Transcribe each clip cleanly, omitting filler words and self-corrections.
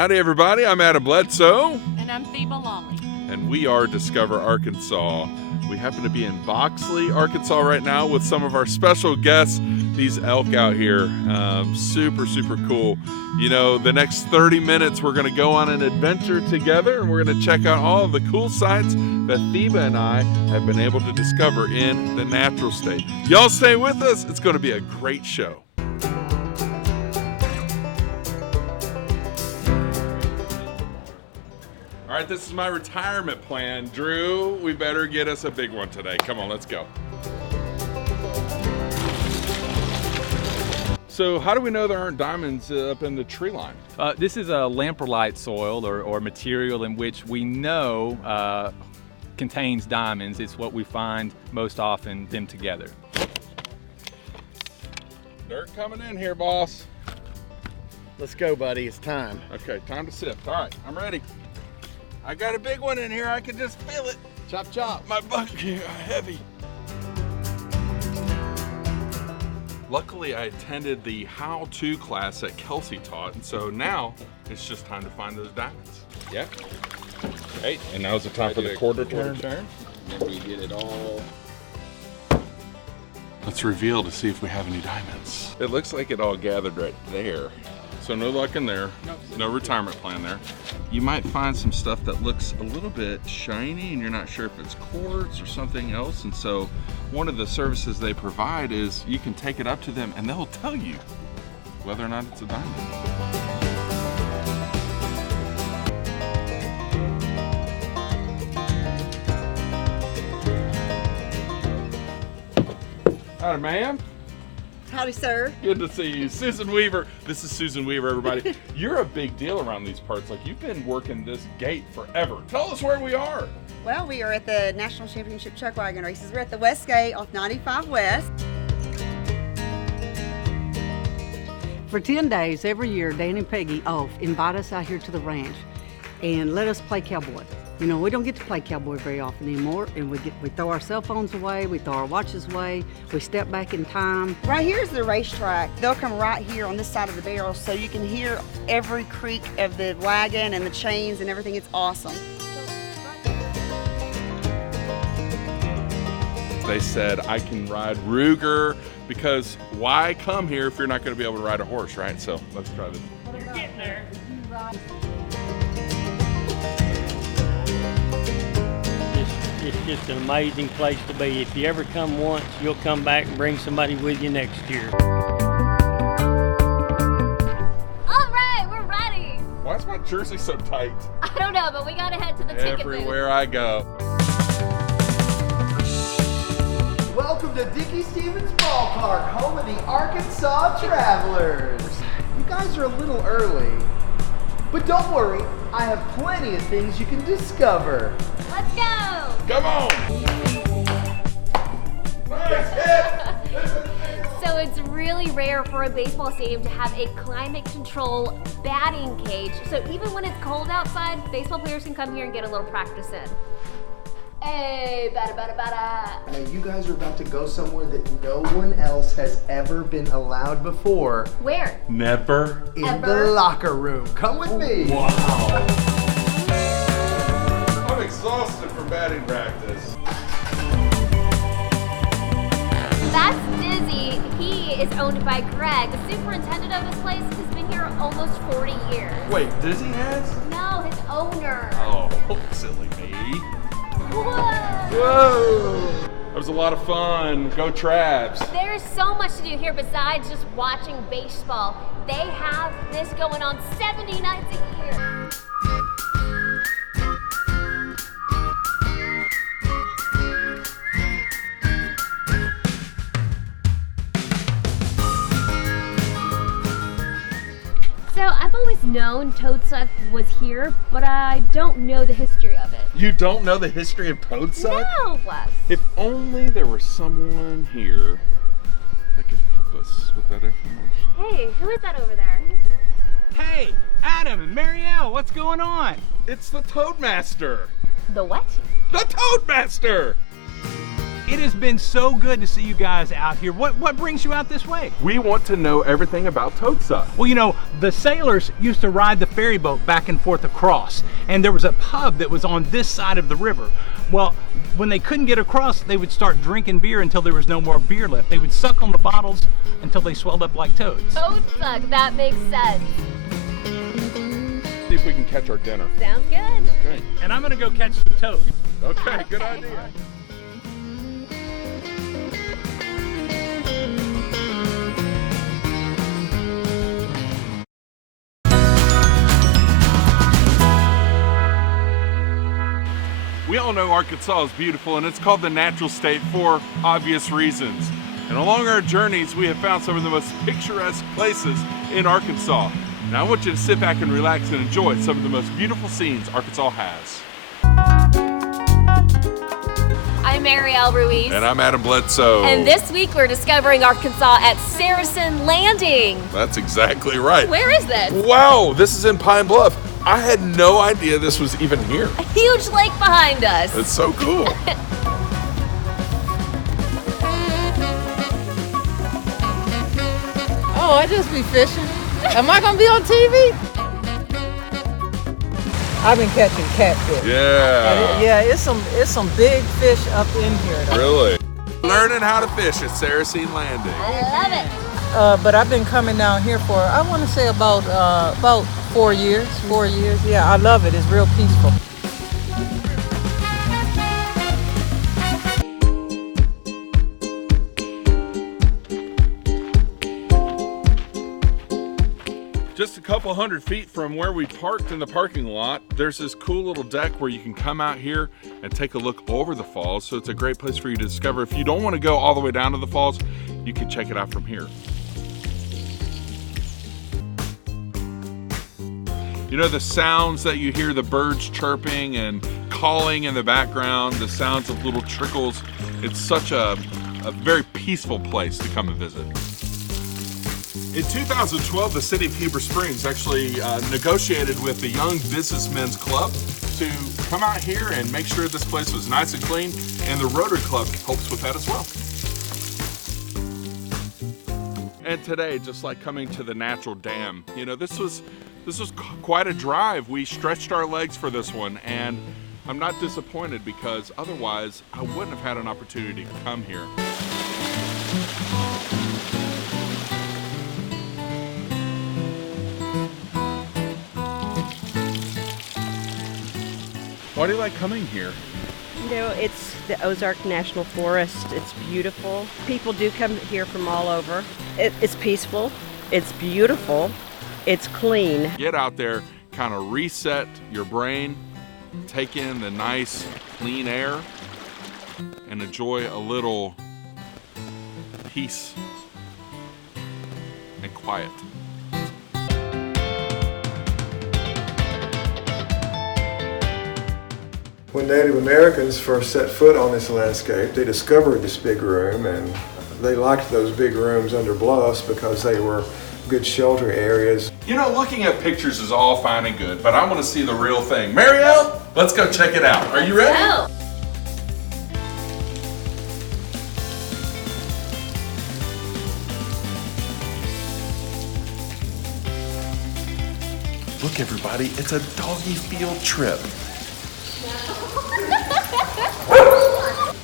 Howdy everybody, I'm Bledsoe. And I'm Theba, Lolley. And we are Discover Arkansas. We happen to be in Boxley, Arkansas right now with some of our special guests, these elk out here. Super, super cool. You know, the next 30 minutes we're gonna go on an adventure together and we're gonna check out all of the cool sights that Theba and I have been able to discover in the natural state. Y'all stay with us, it's gonna be a great show. All right, this is my retirement plan. Drew, we better get us a big one today. Come on, let's go. So how do we know there aren't diamonds up in the tree line? This is a lamprolite soil or material in which we know contains diamonds. It's what we find most often them together. Dirt coming in here, boss. Let's go, buddy. It's time. Okay, time to sift. All right, I'm ready. I got a big one in here. I can just feel it. Chop, chop. My bucket here, heavy. Luckily, I attended the how-to class that Kelsey taught, and so now it's just time to find those diamonds. Yeah. Hey, and now's the time for the quarter turn. And we get it all. Let's reveal to see if we have any diamonds. It looks like it all gathered right there. So no luck in there, no retirement plan there. You might find some stuff that looks a little bit shiny and you're not sure if it's quartz or something else. And so one of the services they provide is you can take it up to them and they'll tell you whether or not it's a diamond. Hi, ma'am. Howdy, sir. Good to see you. Susan Weaver. This is Susan Weaver, everybody. You're a big deal around these parts. Like, you've been working this gate forever. Tell us where we are. Well, we are at the National Championship Chuck Wagon Races. We're at the West Gate off 95 West. For 10 days every year, Dan and Peggy invite us out here to the ranch and let us play cowboy. You know, we don't get to play cowboy very often anymore, and we throw our cell phones away, we throw our watches away, we step back in time. Right here is the racetrack. They'll come right here on this side of the barrel so you can hear every creak of the wagon and the chains and everything. It's awesome. They said I can ride Ruger because why come here if you're not going to be able to ride a horse, right? So let's try this. You're getting there. It's just an amazing place to be. If you ever come once, you'll come back and bring somebody with you next year. All right, we're ready. Why is my jersey so tight? I don't know, but we gotta head to the ticket booth. Everywhere I go. Welcome to Dickey Stevens Ballpark, home of the Arkansas Travelers. You guys are a little early, but don't worry, I have plenty of things you can discover. Let's go. Come on. So it's really rare for a baseball stadium to have a climate control batting cage. So even when it's cold outside, baseball players can come here and get a little practice in. Hey, bada bada bada. Now you guys are about to go somewhere that no one else has ever been allowed before. Where? Never. In Ever? the locker room. Come with me. Wow. I'm exhausted from batting practice. That's Dizzy. He is owned by Greg. The superintendent of this place has been here almost 40 years. Wait, Dizzy has? No, his owner. Oh, silly me. Whoa. Whoa. That was a lot of fun. Go Travs. There's so much to do here besides just watching baseball. They have this going on 70 nights a year. So I've always known Toadsuck was here, but I don't know the history of it. You don't know the history of Toadsuck? No. If only there was someone here that could help us with that information. Hey, who is that over there? Hey, Adam and Mariel, what's going on? It's the Toadmaster. The what? The Toadmaster! It has been so good to see you guys out here. What brings you out this way? We want to know everything about Toadsuck. Well, you know, the sailors used to ride the ferry boat back and forth across, and there was a pub that was on this side of the river. Well, when they couldn't get across, they would start drinking beer until there was no more beer left. They would suck on the bottles until they swelled up like toads. Toadsuck, that makes sense. See if we can catch our dinner. Sounds good. Okay. And I'm gonna go catch some toads. Okay, good idea. We all know Arkansas is beautiful, and it's called the natural state for obvious reasons. And along our journeys, we have found some of the most picturesque places in Arkansas. Now I want you to sit back and relax and enjoy some of the most beautiful scenes Arkansas has. I'm Mariel Ruiz. And I'm Adam Bledsoe. And this week we're discovering Arkansas at Saracen Landing. That's exactly right. Where is this? Wow, this is in Pine Bluff. I had no idea this was even here. A huge lake behind us. It's so cool. Oh, I just be fishing. Am I gonna be on TV? I've been catching catfish. Yeah. Yeah, it's some big fish up in here. Really? Learning how to fish at Saracen Landing. I love it. But I've been coming down here for, I want to say about 4 years. 4 years. Yeah, I love it. It's real peaceful. Just a couple hundred feet from where we parked in the parking lot, there's this cool little deck where you can come out here and take a look over the falls. So it's a great place for you to discover. If you don't want to go all the way down to the falls, you can check it out from here. You know, the sounds that you hear, the birds chirping and calling in the background, the sounds of little trickles. It's such a very peaceful place to come and visit. In 2012, the city of Heber Springs actually negotiated with the Young Businessmen's Club to come out here and make sure this place was nice and clean, and the Rotary Club helps with that as well. And today, just like coming to the natural dam, you know, this was quite a drive. We stretched our legs for this one, and I'm not disappointed because otherwise I wouldn't have had an opportunity to come here. Why do you like coming here? You know, it's the Ozark National Forest. It's beautiful. People do come here from all over. It's peaceful. It's beautiful. It's clean. Get out there, kind of reset your brain, take in the nice, clean air, and enjoy a little peace and quiet. When Native Americans first set foot on this landscape, they discovered this big room, and they liked those big rooms under bluffs because they were good shelter areas. You know, looking at pictures is all fine and good, but I want to see the real thing. Mariel, let's go check it out. Are you ready? Oh. Look, everybody, it's a doggy field trip.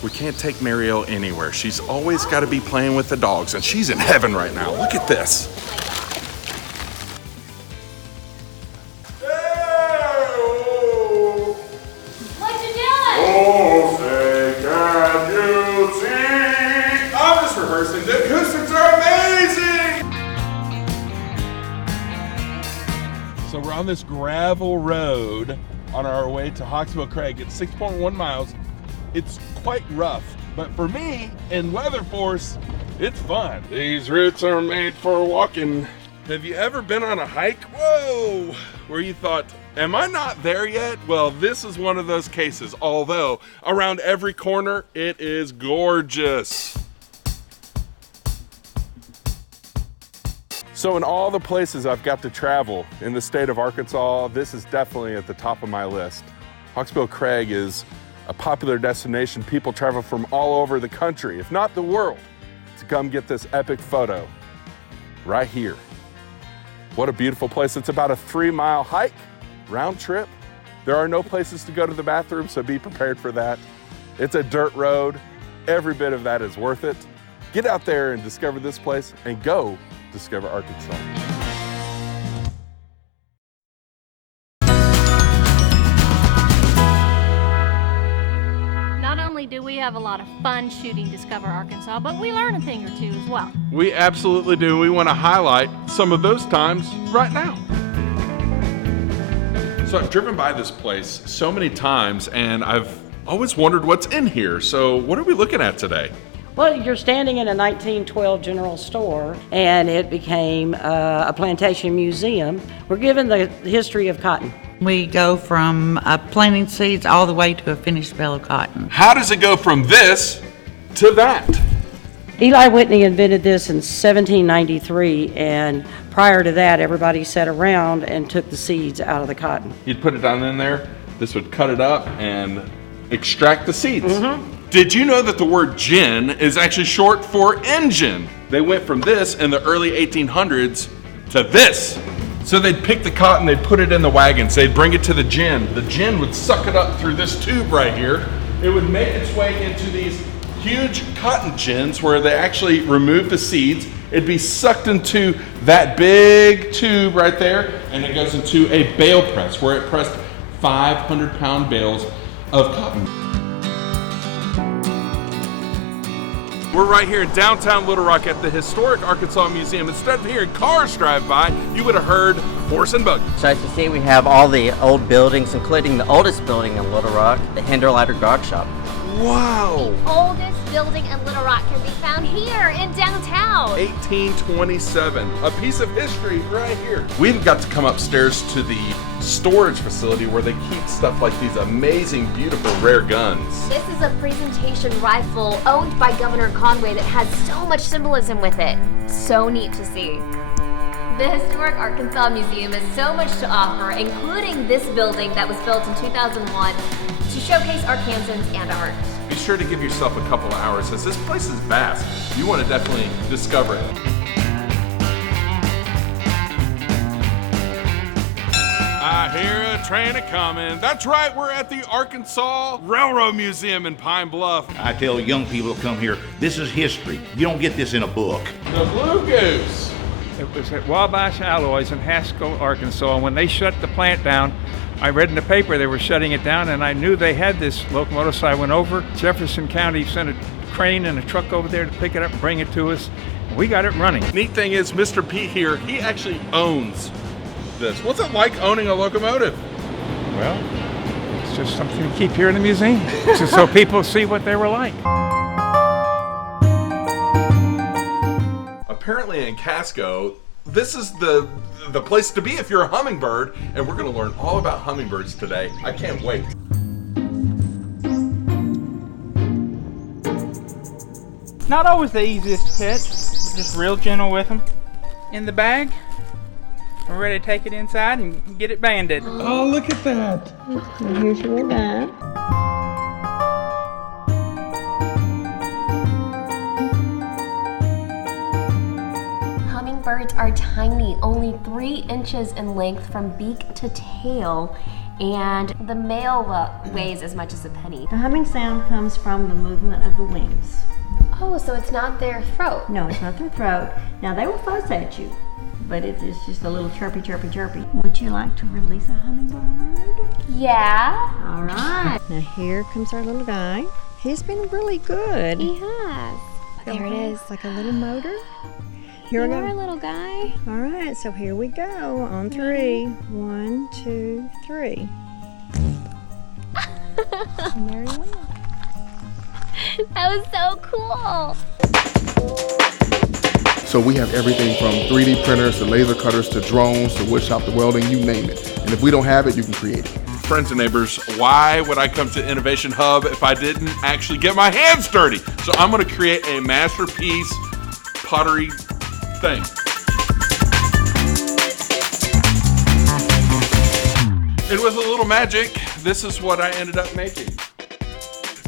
We can't take Mariel anywhere. She's always got to be playing with the dogs, and she's in heaven right now. Look at this. What you doing? Oh, say, can you see? I'm just rehearsing. The acoustics are amazing. So we're on this gravel road on our way to Hawksbill Crag. It's 6.1 miles. It's quite rough, but for me in weather force, it's fun. These routes are made for walking. Have you ever been on a hike? Whoa! Where you thought, am I not there yet? Well, this is one of those cases, although around every corner, it is gorgeous. So in all the places I've got to travel in the state of Arkansas, this is definitely at the top of my list. Hawksbill Crag is a popular destination people travel from all over the country, if not the world, to come get this epic photo right here. What a beautiful place. It's about a 3-mile hike, round trip. There are no places to go to the bathroom, so be prepared for that. It's a dirt road. Every bit of that is worth it. Get out there and discover this place and go discover Arkansas. Not only do we have a lot of fun shooting Discover Arkansas, but we learn a thing or two as well. We absolutely do. We want to highlight some of those times right now. So I've driven by this place so many times and I've always wondered what's in here. So what are we looking at today? Well, you're standing in a 1912 general store, and it became a plantation museum. We're given the history of cotton. We go from planting seeds all the way to a finished bale of cotton. How does it go from this to that? Eli Whitney invented this in 1793, and prior to that, everybody sat around and took the seeds out of the cotton. You'd put it down in there, this would cut it up and extract the seeds. Mm-hmm. Did you know that the word gin is actually short for engine? They went from this in the early 1800s to this. So they'd pick the cotton, they'd put it in the wagons, they'd bring it to the gin. The gin would suck it up through this tube right here. It would make its way into these huge cotton gins where they actually remove the seeds. It'd be sucked into that big tube right there, and it goes into a bale press where it pressed 500-pound bales of cotton. We're right here in downtown Little Rock at the historic Arkansas Museum. Instead of hearing cars drive by, you would have heard horse and buggy. So as you see, we have all the old buildings, including the oldest building in Little Rock, the Hinderleiter Dog Shop. Wow! The oldest building in Little Rock can be found here in downtown. 1827, a piece of history right here. We even got to come upstairs to the storage facility where they keep stuff like these amazing, beautiful, rare guns. This is a presentation rifle owned by Governor Conway that has so much symbolism with it. So neat to see. The Historic Arkansas Museum has so much to offer, including this building that was built in 2001 to showcase Arkansans and art. Be sure to give yourself a couple of hours, as this place is vast. You want to definitely discover it. I hear a train a-coming. That's right, we're at the Arkansas Railroad Museum in Pine Bluff. I tell young people to come here, this is history. You don't get this in a book. The Blue Goose. It was at Wabash Alloys in Haskell, Arkansas, and when they shut the plant down, I read in the paper they were shutting it down, and I knew they had this locomotive, so I went over. Jefferson County sent a crane and a truck over there to pick it up and bring it to us. We got it running. Neat thing is, Mr. Pete here, he actually owns this. What's it like owning a locomotive? Well, it's just something to keep here in the museum, just so people see what they were like. Apparently in Casco, this is the place to be if you're a hummingbird, and we're going to learn all about hummingbirds today. I can't wait. Not always the easiest to catch, just real gentle with them. In the bag, we're ready to take it inside and get it banded. Oh, look at that. And here's your bag. Hummingbirds are tiny, only 3 inches in length from beak to tail, and the male weighs as much as a penny. The humming sound comes from the movement of the wings. Oh, so it's not their throat? No, it's not their throat. Now they will fuzz at you, but it is just a little chirpy, chirpy, chirpy. Would you like to release a hummingbird? Yeah. All right. Now here comes our little guy. He's been really good. He has. There it is. Like a little motor. Here we go. You're a little guy. All right, so here we go on 3. 1, 2, 3. And there you went. That was so cool. So we have everything from 3D printers to laser cutters to drones to wood shop to welding, you name it. And if we don't have it, you can create it. Friends and neighbors, why would I come to Innovation Hub if I didn't actually get my hands dirty? So I'm going to create a masterpiece pottery thing. And with a little magic, this is what I ended up making.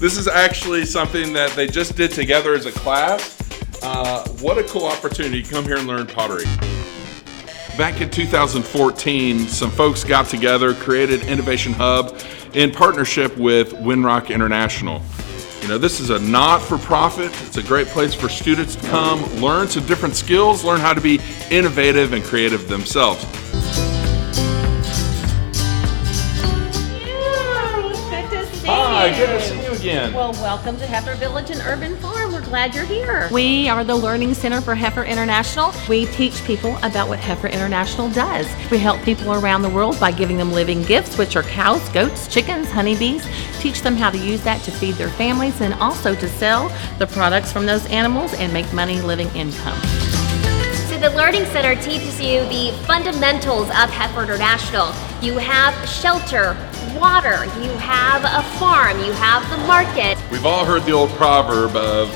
This is actually something that they just did together as a class. What a cool opportunity to come here and learn pottery. Back in 2014, some folks got together, created Innovation Hub in partnership with Windrock International. You know, this is a not-for-profit. It's a great place for students to come, learn some different skills, learn how to be innovative and creative themselves. Hi, good to see you again. Well, welcome to Heifer Village and Urban Farm. We're glad you're here. We are the Learning Center for Heifer International. We teach people about what Heifer International does. We help people around the world by giving them living gifts, which are cows, goats, chickens, honeybees. Teach them how to use that to feed their families and also to sell the products from those animals and make money living income. So the Learning Center teaches you the fundamentals of Heifer International. You have shelter, water, you have a farm, you have the market. We've all heard the old proverb of,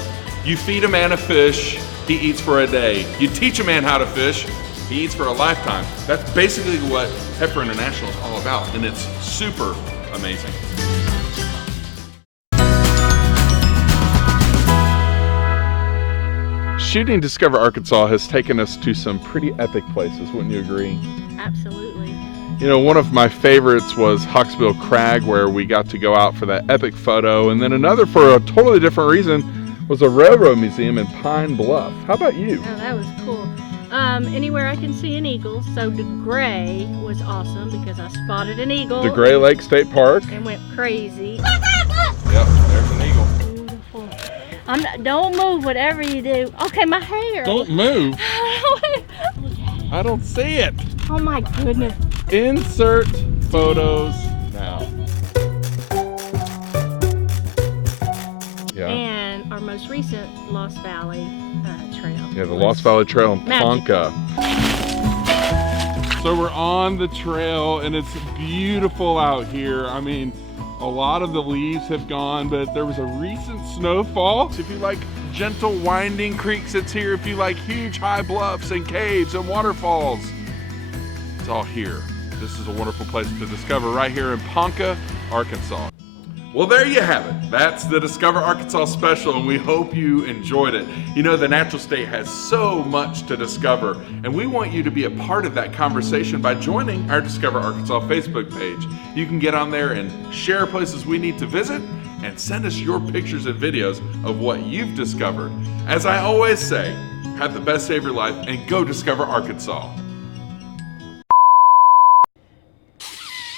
you feed a man a fish, he eats for a day. You teach a man how to fish, he eats for a lifetime. That's basically what Heifer International is all about, and it's super amazing. Shooting Discover Arkansas has taken us to some pretty epic places, wouldn't you agree? Absolutely. You know, one of my favorites was Hawksbill Crag, where we got to go out for that epic photo, and then another for a totally different reason was a railroad museum in Pine Bluff. How about you? Oh, that was cool. Anywhere I can see an eagle, so DeGray was awesome because I spotted an eagle. DeGray Lake State Park. And went crazy. Yep, there's an eagle. Beautiful. Don't move, whatever you do. Okay, my hair. Don't move. I don't see it. Oh my goodness. Insert photos now. Yeah. And our most recent Lost Valley trail. Yeah, the Lost Valley Trail in Ponca. So we're on the trail and it's beautiful out here. I mean, a lot of the leaves have gone, but there was a recent snowfall. If you like gentle winding creeks, it's here. If you like huge high bluffs and caves and waterfalls, it's all here. This is a wonderful place to discover right here in Ponca, Arkansas. Well, there you have it. That's the Discover Arkansas special, and we hope you enjoyed it. You know, the natural state has so much to discover, and we want you to be a part of that conversation by joining our Discover Arkansas Facebook page. You can get on there and share places we need to visit, and send us your pictures and videos of what you've discovered. As I always say, have the best day of your life, and go discover Arkansas.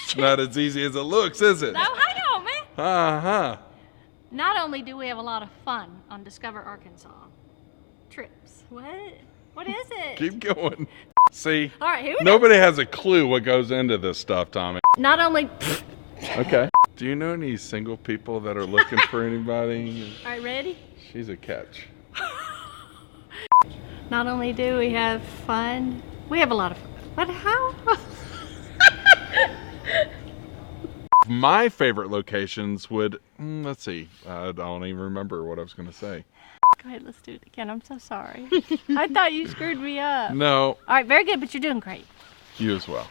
It's not as easy as it looks, is it? No, hang on, man. Uh-huh. Not only do we have a lot of fun on Discover Arkansas trips. What is it? Keep going. See, All right, here we go. nobody has a clue what goes into this stuff, Tommy. Not only. Okay. Do you know any single people that are looking for anybody? All right, ready? She's a catch. Not only do we have fun, we have a lot of fun. But how? My favorite locations would, let's see, I don't even remember what I was going to say. Go ahead, let's do it again. I'm so sorry. I thought you screwed me up. No. All right, very good, but you're doing great. You as well.